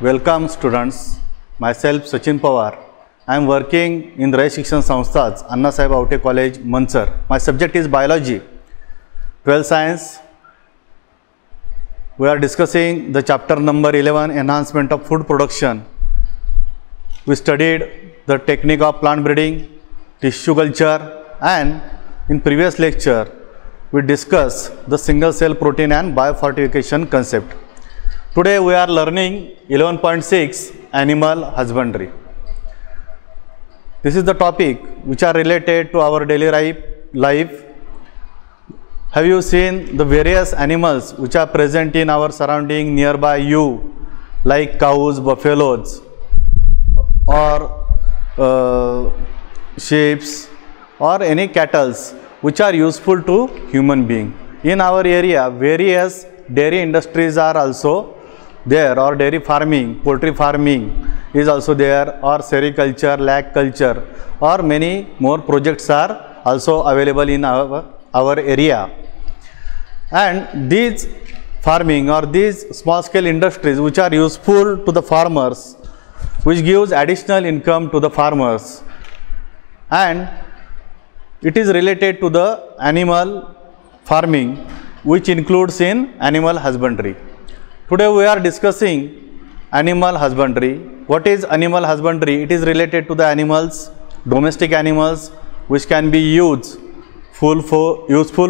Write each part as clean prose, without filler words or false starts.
Welcome students, myself Sachin Pawar. I am working in Rai Shikshan Samsthas, Anna Saheb Avte College, Mansar. My subject is biology, 12th science. We are discussing the chapter number 11, enhancement of food production. We studied the technique of plant breeding, tissue culture, and in previous lecture we discussed the single cell protein and biofortification concept. Today we are learning 11.6 animal husbandry. This is the topic which are related to our daily life. Have you seen the various animals which are present in our surrounding nearby you, like cows, buffaloes, or sheep, or any cattle which are useful to human being? In our area, various dairy industries are also there, or dairy farming, poultry farming is also there, or sericulture, lag culture, or many more projects are also available in our area. And these farming or these small scale industries which are useful to the farmers, which gives additional income to the farmers, and it is related to the animal farming, which includes in animal husbandry. Today we are discussing animal husbandry. What is animal husbandry? It is related to the animals, domestic animals, which can be useful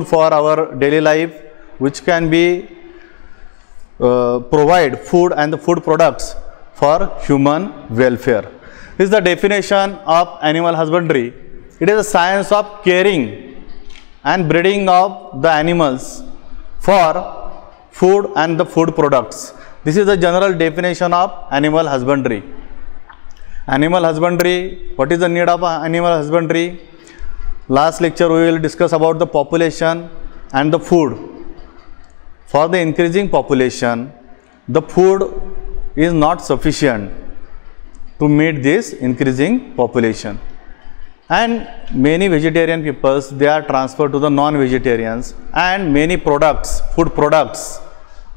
for our daily life, which can be provide food and the food products for human welfare. This is the definition of animal husbandry. It is a science of caring and breeding of the animals for food and the food products. This is the general definition of animal husbandry. Animal husbandry, what is the need of animal husbandry? Last lecture we will discuss about the population and the food. For the increasing population, the food is not sufficient to meet this increasing population. And many vegetarian peoples, they are transferred to the non-vegetarians, and many products, food products,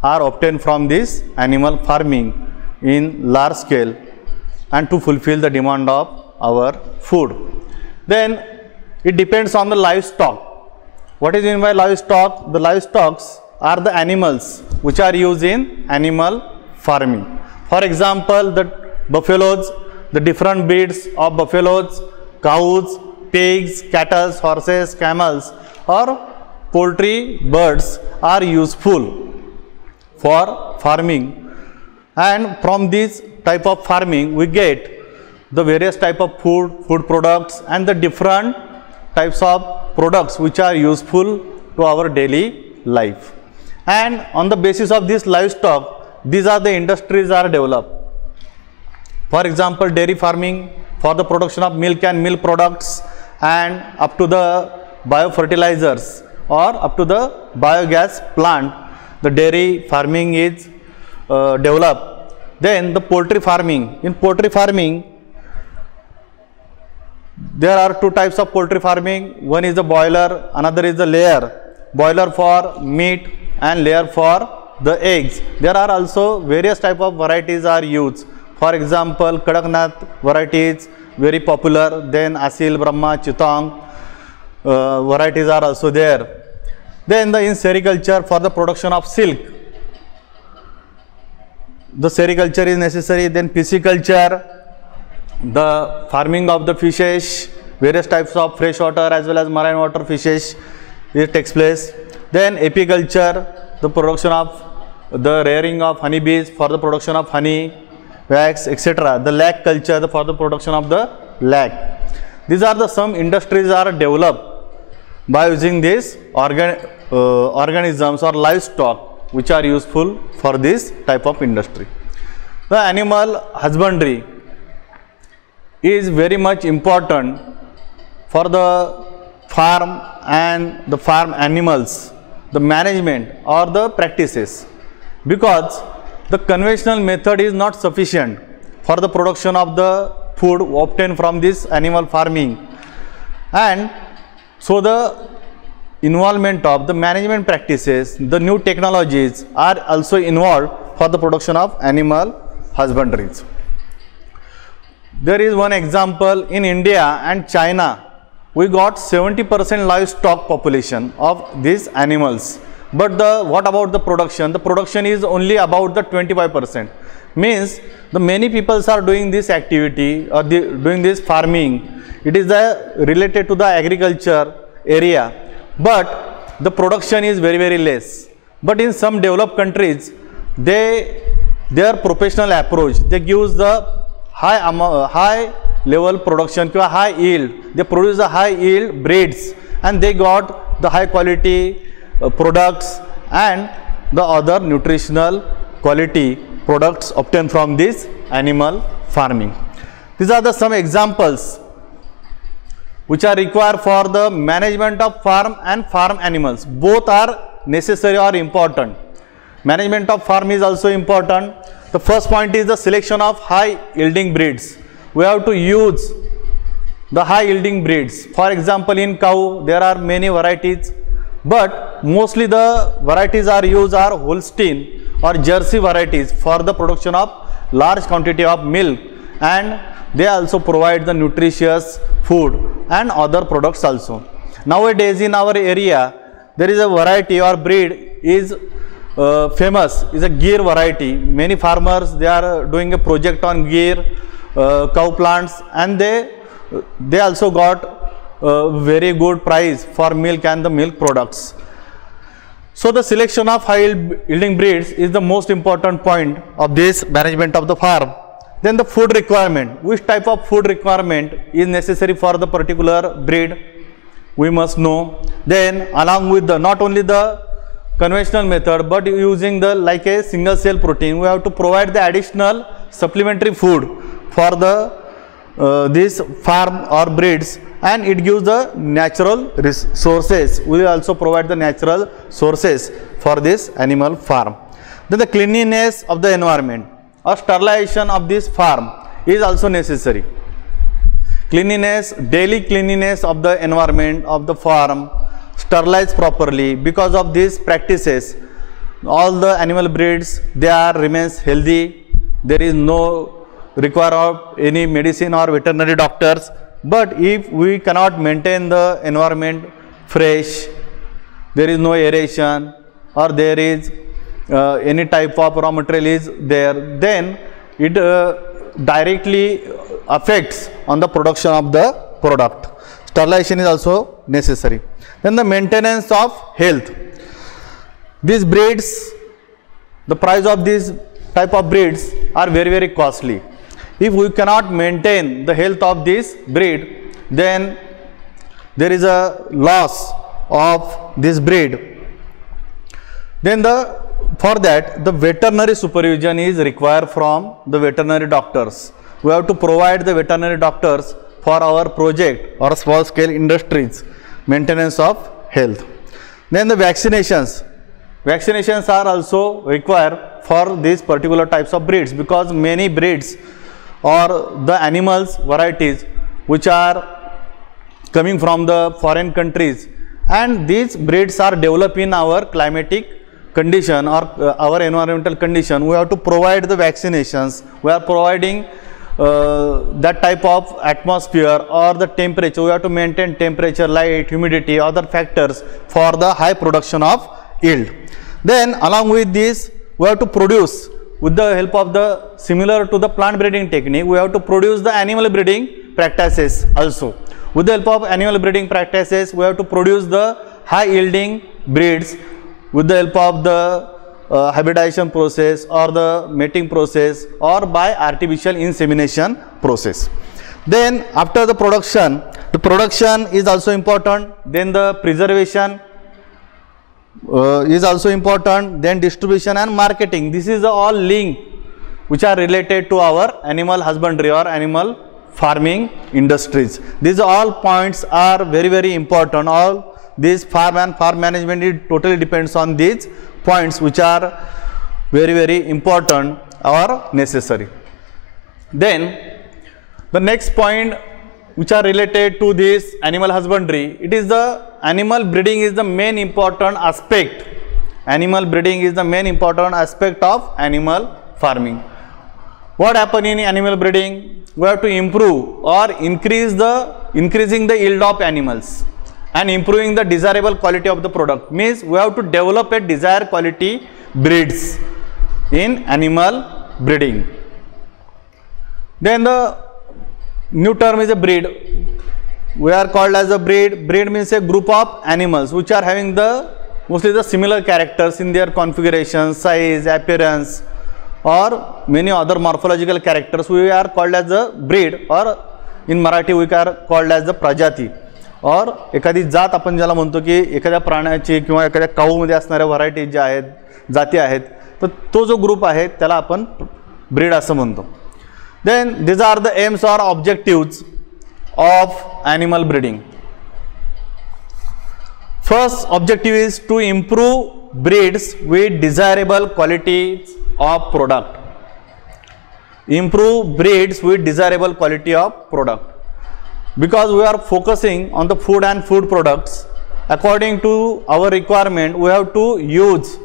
are obtained from this animal farming in large scale and to fulfill the demand of our food. Then it depends on the livestock. What is meant by livestock? The livestock are the animals which are used in animal farming. For example, the buffaloes, the different breeds of buffaloes, cows, pigs, cattle, horses, camels, or poultry birds are useful for farming, and from this type of farming we get the various type of food products and the different types of products which are useful to our daily life. And on the basis of this livestock, these are the industries are developed. For example, dairy farming for the production of milk and milk products, and up to the biofertilizers or up to the biogas plant, the dairy farming is developed. Then the poultry farming. In poultry farming, there are two types of poultry farming. One is the boiler, another is the layer. Boiler for meat and layer for the eggs. There are also various type of varieties are used. For example, Kadaknath varieties, very popular. Then Asil, Brahma, Chittang varieties are also there. Then in sericulture, for the production of silk, the sericulture is necessary. Then pisciculture, the farming of the fishes, various types of fresh water as well as marine water fishes, it takes place. Then apiculture, the production of the rearing of honeybees for the production of honey, wax, etc. The lag culture for the production of the lag. These are the some industries are developed by using these organisms or livestock which are useful for this type of industry. The animal husbandry is very much important for the farm and the farm animals, the management or the practices, because the conventional method is not sufficient for the production of the food obtained from this animal farming, and so the involvement of the management practices, the new technologies are also involved for the production of animal husbandries. There is one example in India and China. We got 70% livestock population of these animals. But what about the production? The production is only about the 25%. Means the many people are doing this activity or doing this farming. It is related to the agriculture area, but the production is very, very less. But in some developed countries, their professional approach, they give the high level production, high yield. They produce the high yield breeds and they got the high quality products and the other nutritional quality products obtained from this animal farming. These are the some examples which are required for the management of farm and farm animals. Both are necessary or important. Management of farm is also important. The first point is the selection of high yielding breeds. We have to use the high yielding breeds. For example, in cow there are many varieties, but mostly the varieties are used are Holstein or Jersey varieties for the production of large quantity of milk, and they also provide the nutritious food and other products also. Nowadays in our area there is a variety or breed is famous, is a Gir variety. Many farmers, they are doing a project on Gir cow plants, and they also got very good price for milk and the milk products. So the selection of high yielding breeds is the most important point of this management of the farm. Then the food requirement. Which type of food requirement is necessary for the particular breed, we must know. Then along with the not only the conventional method, but using the like a single cell protein, we have to provide the additional supplementary food for the this farm or breeds, and it gives the natural resources. We also provide the natural sources for this animal farm. Then the cleanliness of the environment or sterilization of this farm is also necessary. Cleanliness, daily cleanliness of the environment of the farm, sterilized properly. Because of these practices, all the animal breeds, they are remains healthy. There is no require of any medicine or veterinary doctors. But if we cannot maintain the environment fresh, there is no aeration or there is any type of raw material is there, then it directly affects on the production of the product. Sterilization is also necessary. Then the maintenance of health. These breeds, the price of these type of breeds are very, very costly. If we cannot maintain the health of this breed, then there is a loss of this breed. Then for that the veterinary supervision is required from the veterinary doctors. We have to provide the veterinary doctors for our project or small scale industries, maintenance of health. Then the vaccinations. Vaccinations are also required for these particular types of breeds, because many breeds or the animals varieties which are coming from the foreign countries, and these breeds are developed in our climatic condition or our environmental condition. We have to provide the vaccinations. We are providing that type of atmosphere or the temperature. We have to maintain temperature, light, humidity, other factors for the high production of yield. Then along with this, we have to produce with the help of the similar to the plant breeding technique, we have to produce the animal breeding practices also. With the help of animal breeding practices, we have to produce the high yielding breeds with the help of the hybridization process or the mating process or by artificial insemination process. Then after the production is also important. Then the preservation is also important. Then distribution and marketing. This is all link which are related to our animal husbandry or animal farming industries. These all points are very, very important. All this farm and farm management, it totally depends on these points which are very, very important or necessary. Then the next point which are related to this animal husbandry, it is the animal breeding is the main important aspect. Animal breeding is the main important aspect of animal farming. What happen in animal breeding? We have to improve or increasing the yield of animals and improving the desirable quality of the product. Means we have to develop a desired quality breeds in animal breeding. Then the new term is a breed. We are called as a breed. Breed means a group of animals which are having mostly the similar characters in their configuration, size, appearance, or many other morphological characters. We are called as a breed, or in Marathi we are called as the prajati. और एखादी जात आपण ज्याला म्हणतो की एखाद्या प्राण्याची किंवा एखाद्या काऊमध्ये असणाऱ्या व्हरायटी ज्या आहेत, जाती आहेत, तर तो जो ग्रुप आहे त्याला आपण ब्रीड असं म्हणतो. Then these are the aims or objectives of animal breeding. First objective is to improve breeds with desirable qualities of product. Improve breeds with desirable quality of product. Because we are focusing on the food and food products, according to our requirement, we have to use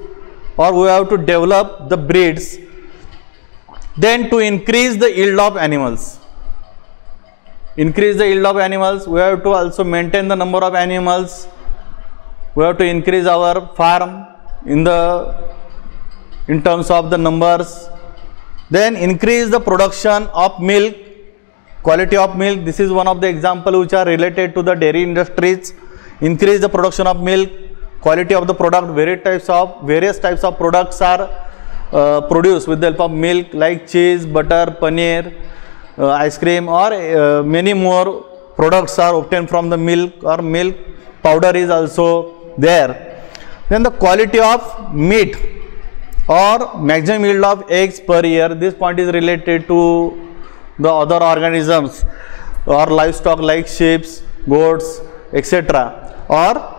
or we have to develop the breeds. Then to increase the yield of animals. Increase the yield of animals, we have to also maintain the number of animals. We have to increase our farm in terms of the numbers. Then increase the production of milk, quality of milk. This is one of the examples which are related to the dairy industries. Increase the production of milk, quality of the product. Various types of products are produced with the help of milk, like cheese, butter, paneer, ice cream, or many more products are obtained from the milk, or milk powder is also there. Then the quality of meat or maximum yield of eggs per year. This point is related to the other organisms or livestock like sheep, goats, etc. Or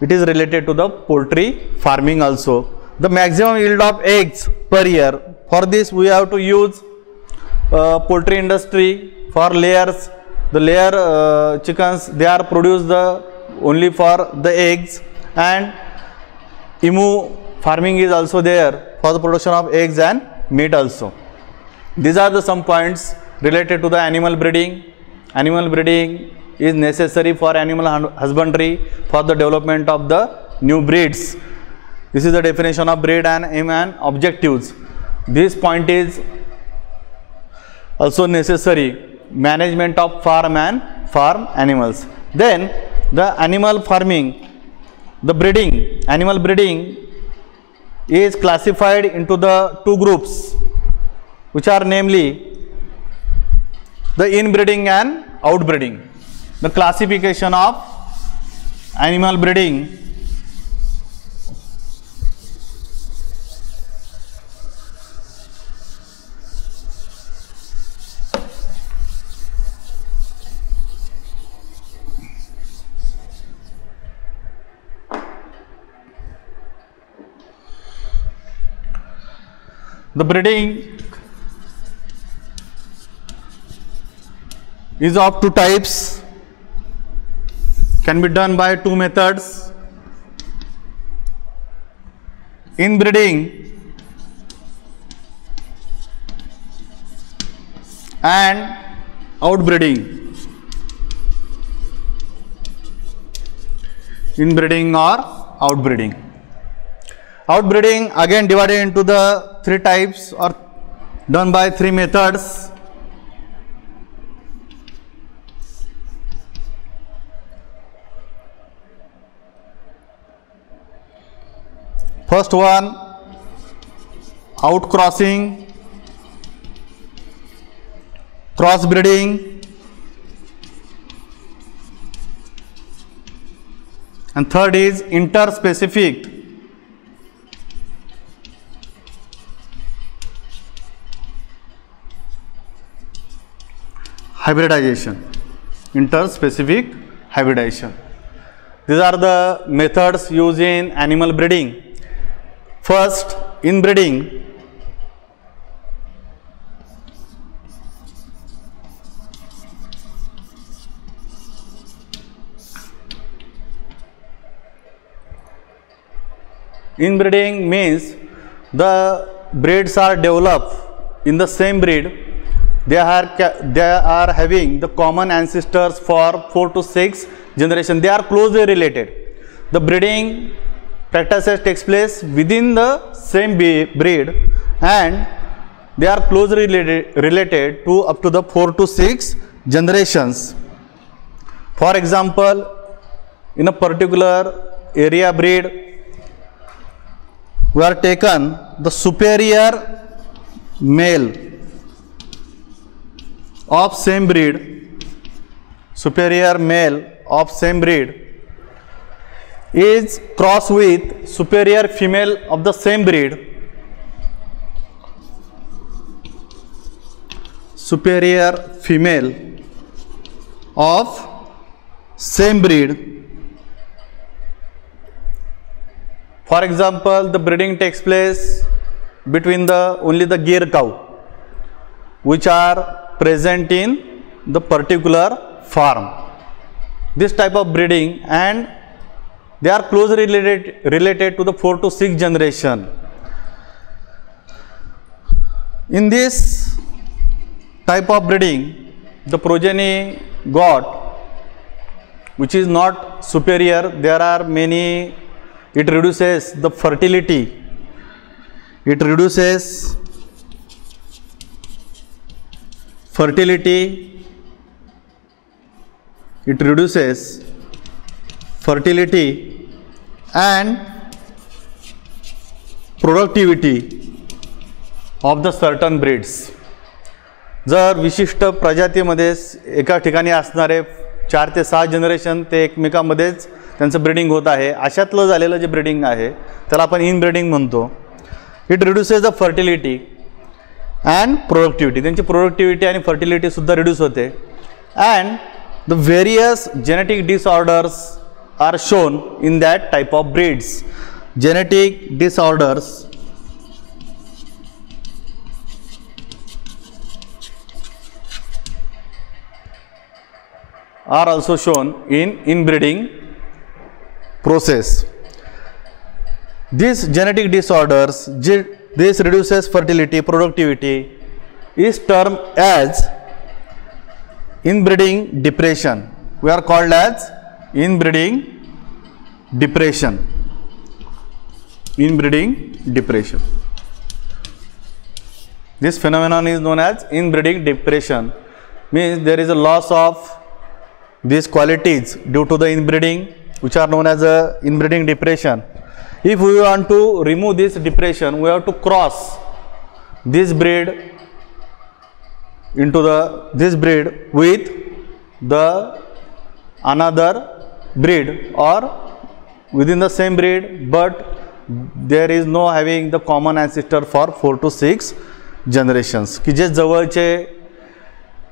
it is related to the poultry farming also. The maximum yield of eggs per year. For this we have to use poultry industry for layers. The layer chickens, they are produced only for the eggs, and emu farming is also there for the production of eggs and meat also. These are the some points related to the animal breeding. Animal breeding is necessary for animal husbandry for the development of the new breeds. This is the definition of breed and aim and objectives. This point is also necessary. Management of farm and farm animals. Then the animal farming, the breeding, animal breeding is classified into the two groups, which are namely the inbreeding and outbreeding. The classification of animal breeding is of two types, can be done by two methods. Inbreeding and outbreeding. Inbreeding or outbreeding. Outbreeding again divided into the three types or done by three methods. First one, outcrossing, crossbreeding, and third is interspecific hybridization. Interspecific hybridization. These are the methods used in animal breeding. First, inbreeding. Inbreeding means the breeds are developed in the same breed, they are having the common ancestors for 4 to 6 generations. They are closely related. The breeding practices takes place within the same breed, and they are closely related to up to the 4 to 6 generations. For example, in a particular area breed, we are taken the superior male of same breed, superior male of same breed is crossed with superior female of the same breed, superior female of same breed. For example, the breeding takes place between only the Gir cow, which are present in the particular farm. This type of breeding, and they are closely related to the 4 to 6 generation. In this type of breeding, the progeny got, which is not superior, there are many, it reduces the fertility, it reduces fertility, it reduces fertility and productivity of the certain breeds. जर विशिष्ट प्रजातीमध्ये एका ठिकाणी असणारे 4 ते 6 generation ते एकमेकांमध्येच त्यांचं breeding होत आहे, अशातलं झालेलं जे ब्रीडिंग आहे त्याला आपण इनब्रीडिंग म्हणतो. It reduces the fertility and productivity, त्यांची प्रोडक्टिव्हिटी आणि फर्टिलिटी सुद्धा रिड्यूस होते. And the various genetic disorders are shown in that type of breeds. Genetic disorders are also shown in inbreeding process. These genetic disorders, this reduces fertility, productivity, is termed as inbreeding depression. We are called as inbreeding depression. Inbreeding depression. This phenomenon is known as inbreeding depression. Means there is a loss of these qualities due to the inbreeding, which are known as inbreeding depression. If we want to remove this depression, we have to cross this breed into this breed with the another breed or within the same breed, but there is no having the common ancestor for 4 to 6 generations. की जे जवळचे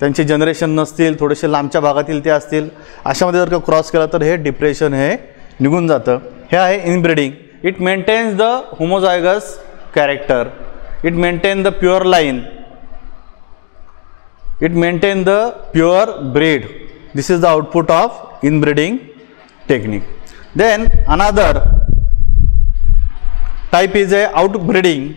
त्यांचे generation नसतील, थोडेसे लांबच्या भागातील ते असतील, अशामध्ये जर का क्रॉस केला तर हे डिप्रेशन हे निघून जातं. हे आहे inbreeding. It maintains the homozygous character, it maintain the pure line, it maintain the pure breed. This is the output of inbreeding technique. Then another type is a outbreeding.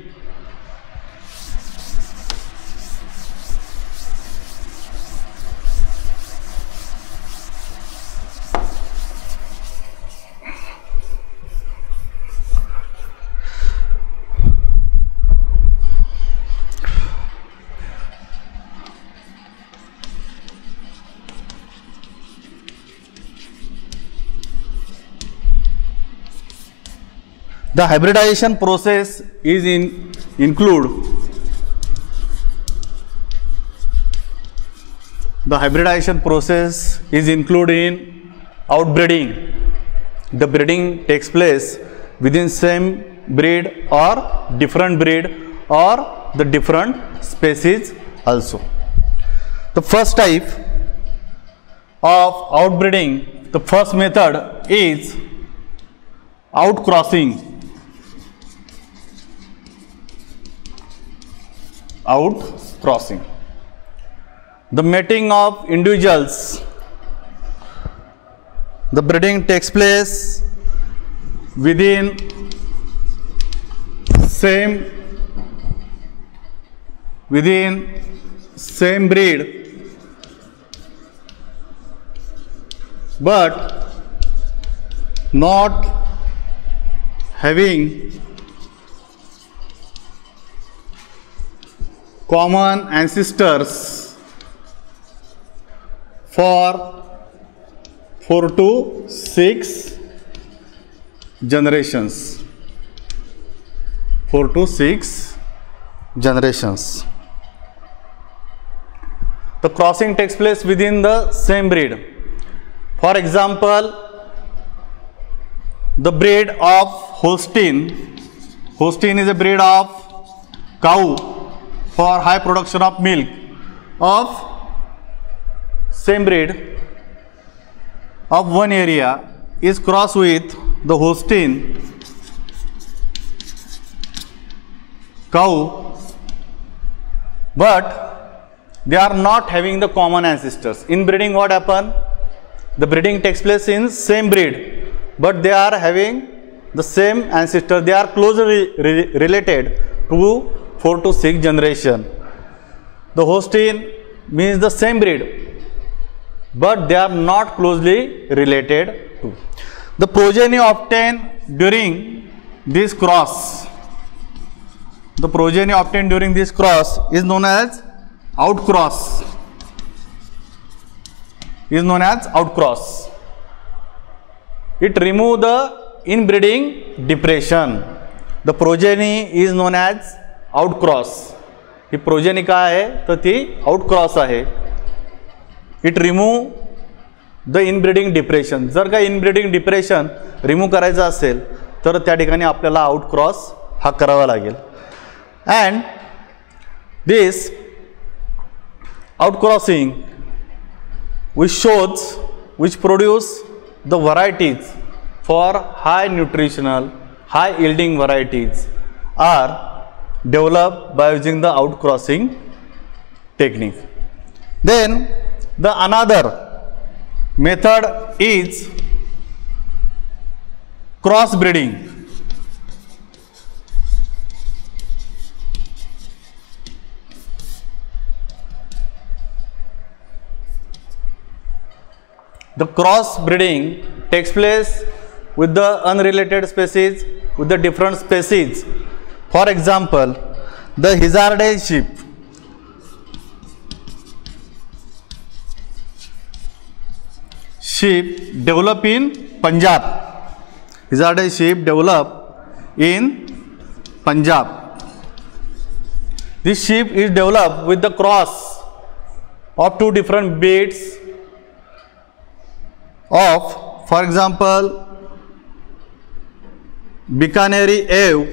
The hybridization process is include in outbreeding. The breeding takes place within same breed or different breed or the different species also. The first type of outbreeding, the first method is outcrossing. Outcrossing. The mating of individuals. The breeding takes place within same within same breed but not having common ancestors for 4 to 6 generations. 4 to 6 generations. The crossing takes place within the same breed. For example, the breed of Holstein. Holstein is a breed of cow for high production of milk. Of same breed of one area is crossed with the Holstein cow, but they are not having the common ancestors. In breeding, what happen? The breeding takes place in same breed, but they are having the same ancestor. They are closely related to 4 to 6 generation. The Holstein means the same breed, but they are not closely related to. The progeny obtained during this cross, the progeny obtained during this cross is known as outcross. Is known as outcross. It remove the inbreeding depression. The progeny is known as outcross. He progeny काय आहे तर ती outcross आहे. It remove the inbreeding depression. जर का inbreeding depression remove करायचं असेल तर त्या ठिकाणी आपल्याला outcross हा करावा लागेल. And this outcrossing which produce the varieties for high nutritional, high yielding varieties are developed by using the outcrossing technique. Then the another method is crossbreeding. The crossbreeding takes place with the unrelated species with the different species. For example, the Hizarde sheep. Sheep develop in Punjab. Hizarde sheep develop in Punjab. This sheep is developed with the cross of two different breeds of, for example, Bikaneri Ewe,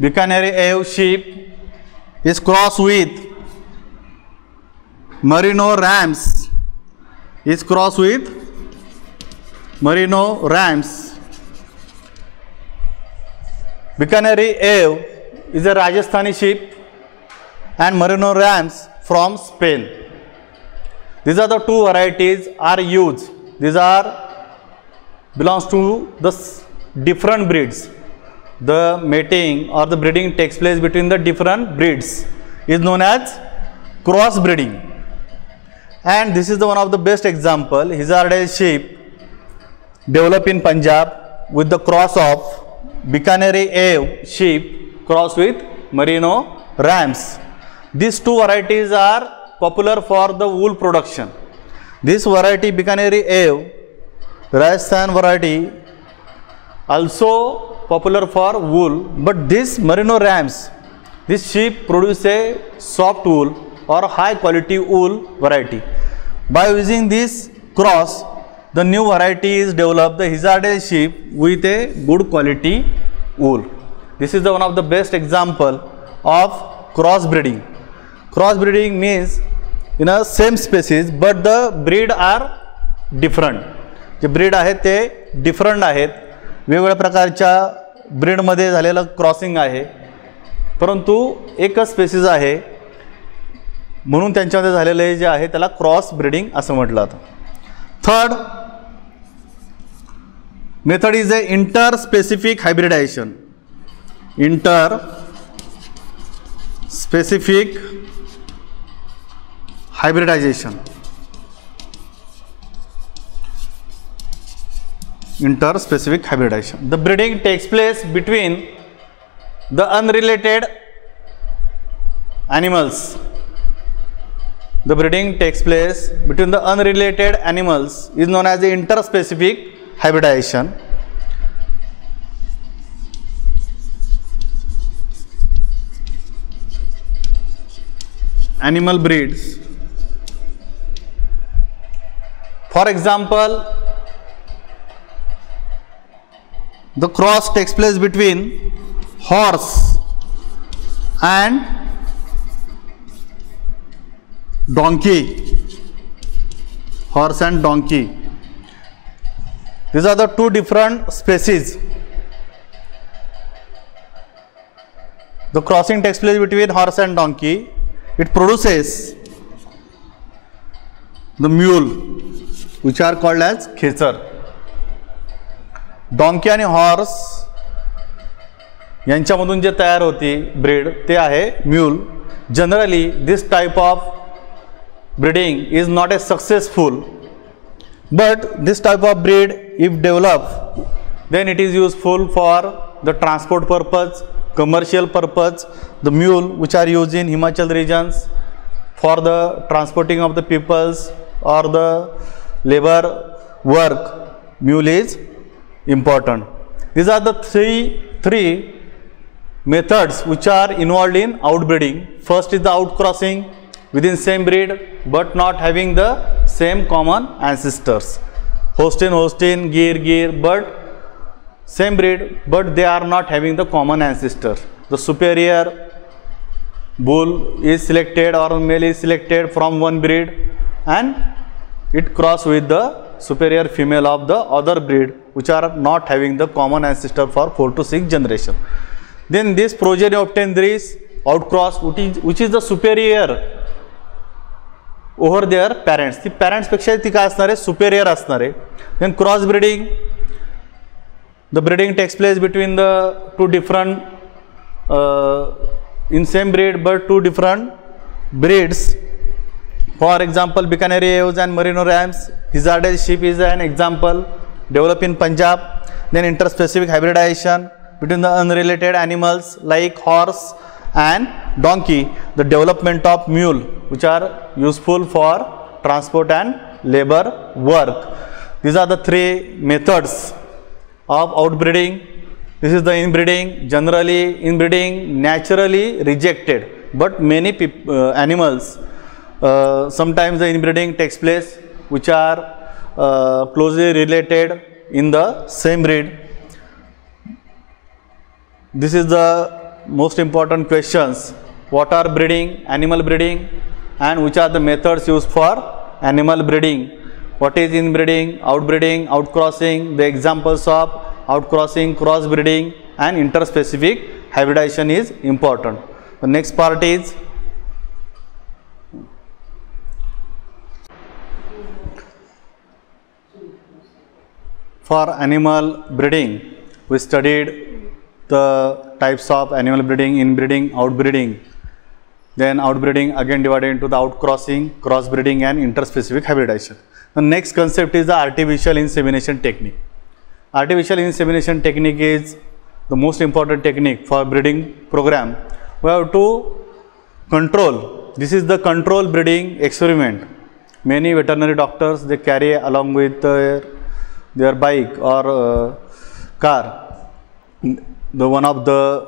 Bikaneri Ewe sheep is crossed with Merino Rams, is crossed with Merino Rams. Bikaneri Ewe is a Rajasthani sheep and Merino Rams from Spain. These are the two varieties are used. These are belongs to the different breeds. The mating or the breeding takes place between the different breeds is known as crossbreeding. And this is the one of the best example. Hizarde sheep develop in Punjab with the cross of Bikaneri Ewe sheep crossed with Merino Rams. These two varieties are popular for the wool production. This variety Bikaneri Ewe, Rajasthan variety, also popular for wool, but this Merino Rams, this sheep produce a soft wool or high quality wool variety. By using this cross, the new variety is developed, the Hizarde sheep with a good quality wool. This is the one of the best example of crossbreeding. Crossbreeding means in a same species but the breed are different. J breed आहेत ते different आहेत. वेगवेगळ्या प्रकारच्या breed मध्ये झालेलं crossing आहे, परंतु एकच स्पेसिस आहे म्हणून त्यांच्यामध्ये झालेले जे आहे त्याला क्रॉस ब्रीडिंग असं म्हटलं जातं. Third method is A inter specific hybridisation. inter-specific hybridization. Inter-specific hybridization. The breeding takes place between the unrelated animals. The breeding takes place between the unrelated animals is known as the interspecific hybridization. Animal breeds. For example, the cross takes place between horse and donkey. Horse and donkey. These are the two different species. The crossing takes place between horse and donkey. It produces the mule, which are called as खेचर. डॉन्की आणि horse यांच्यामधून जे तयार होती breed ते आहे mule. Generally this type of breeding is not a successful, but this type of breed if developed then it is useful for the transport purpose, commercial purpose. The mule which are used in Himachal regions for the transporting of the peoples or the labor work, mule is important. These are the three methods which are involved in outbreeding. First is the outcrossing within same breed but not having the same common ancestors. Holstein, Gir, but same breed but they are not having the common ancestor. The superior bull is selected or male is selected from one breed and it cross with the superior female of the other breed which are not having the common ancestor for 4 to 6 generation. Then this progeny obtained this outcross which is the superior over their parents. ती parents पेक्षा ती काय असणार आहे, superior असणार आहे. Then cross breeding, the breeding takes place between the two different in same breed but two different breeds. For example, Bikaner ewes and Merino rams. Hizardale sheep is an example developed in Punjab. Then interspecific hybridization between the unrelated animals like horse and donkey. The development of mule which are useful for transport and labor work. These are the three methods of outbreeding. This is the inbreeding. Generally inbreeding naturally rejected, but many animals sometimes the inbreeding takes place which are closely related in the same breed. This is the most important questions. What are breeding, animal breeding, and which are the methods used for animal breeding? What is inbreeding, outbreeding, outcrossing? The examples of outcrossing, crossbreeding and interspecific hybridization is important. The next part is for animal breeding. We studied the types of animal breeding, inbreeding, outbreeding. Then outbreeding again divided into the outcrossing, crossbreeding and interspecific hybridization. The next concept is the artificial insemination technique. Artificial insemination technique is the most important technique for breeding program. We have to control. This is the control breeding experiment. Many veterinary doctors, they carry along with their bike or car the one of the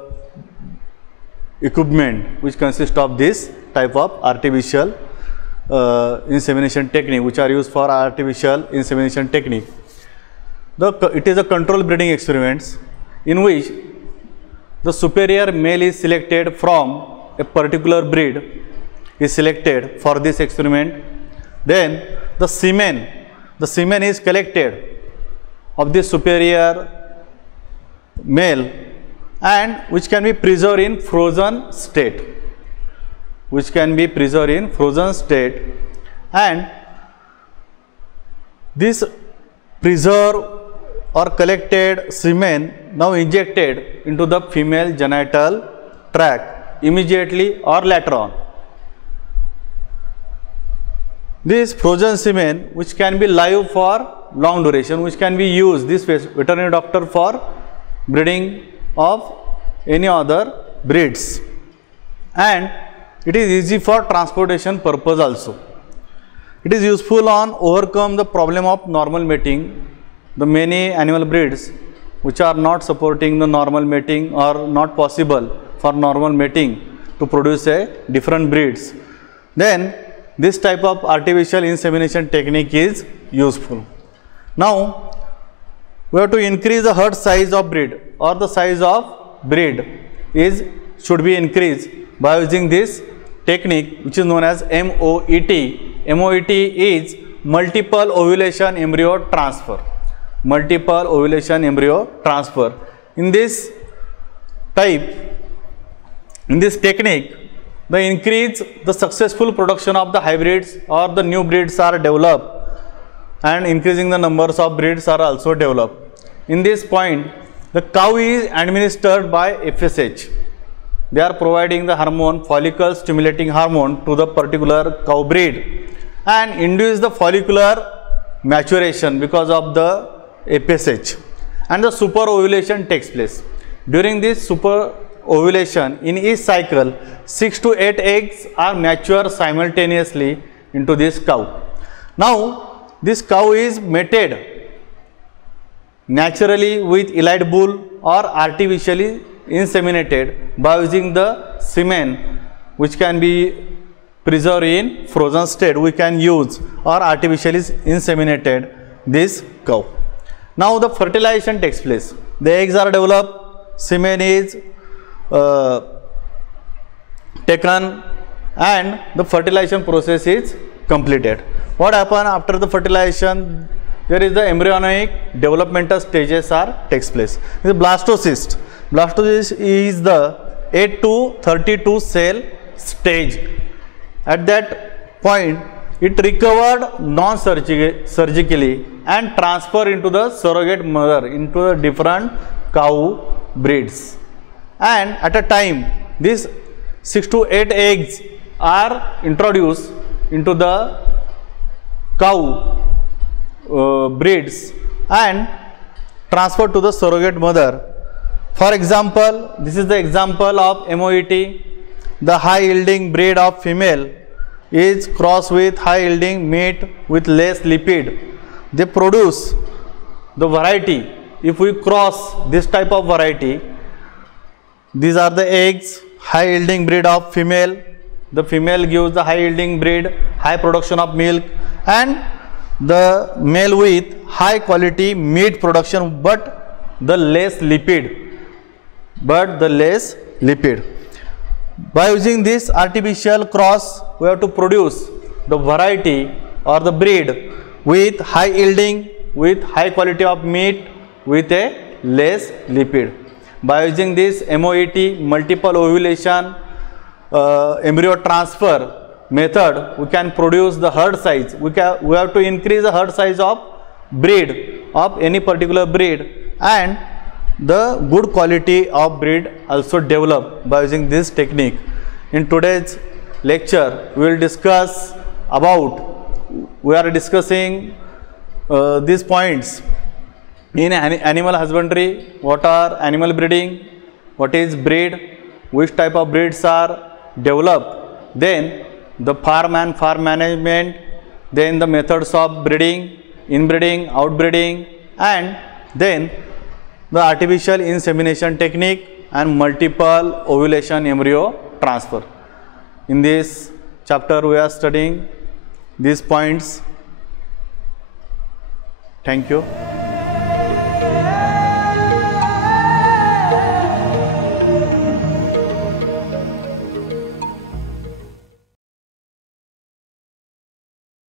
equipment which consists of this type of artificial insemination technique, which are used for artificial insemination technique. It is a control breeding experiments in which the superior male is selected from a particular breed is selected for this experiment. Then the semen is collected of the superior male and which can be preserved in frozen state, and this preserved or collected semen now injected into the female genital tract immediately or later on. This frozen semen, which can be live for long duration, which can be used, this veterinary doctor, for breeding of any other breeds, and it is easy for transportation purpose also. It is useful on overcome the problem of normal mating. The many animal breeds which are not supporting the normal mating or not possible for normal mating to produce a different breeds, then this type of artificial insemination technique is useful. Now we have to increase the herd size of breed, or the size of breed should be increased by using this technique which is known as MOET. MOET is multiple ovulation embryo transfer. Multiple ovulation embryo transfer. In this technique, the successful production of the hybrids or the new breeds are developed, and increasing the numbers of breeds are also developed. In this point, the cow is administered by FSH. They are providing the hormone, follicle stimulating hormone, to the particular cow breed and induce the follicular maturation because of the FSH, and the super ovulation takes place. During this super ovulation, in each cycle 6 to 8 eggs are mature simultaneously into this cow. Now this cow is mated naturally with elite bull or artificially inseminated by using the semen which can be preserved in frozen state. We can use or artificially inseminated this cow. Now the fertilization takes place. The eggs are developed, semen is taken, and the fertilization process is completed. What happens after the fertilization? There is the embryonic developmental stages takes place. The blastocyst. Blastocyst is the 8 to 32 cell stage. At that point, it recovered non-surgically and transferred into the surrogate mother into the different cow breeds. And at a time, these 6 to 8 eggs are introduced into the cow breeds and transferred to the surrogate mother. For example, this is the example of MOET. The high yielding breed of female is crossed with high yielding meat with less lipid. They produce the variety. If we cross this type of variety, these are the eggs, high yielding breed of female. The female gives the high yielding breed, high production of milk, and the male with high quality meat production but the less lipid. By using this artificial cross, we have to produce the variety or the breed with high yielding, with high quality of meat, with a less lipid. By using this MOET, multiple ovulation embryo transfer method, we can produce the herd size. We have to increase the herd size of breed of any particular breed, and the good quality of breed also develop by using this technique. In today's lecture, we will discuss we are discussing these points in animal husbandry. What are animal breeding, what is breed, which type of breeds are developed, then the farm and farm management, then the methods of breeding, inbreeding, outbreeding, and then the artificial insemination technique and multiple ovulation embryo transfer. In this chapter, we are studying these points. Thank you.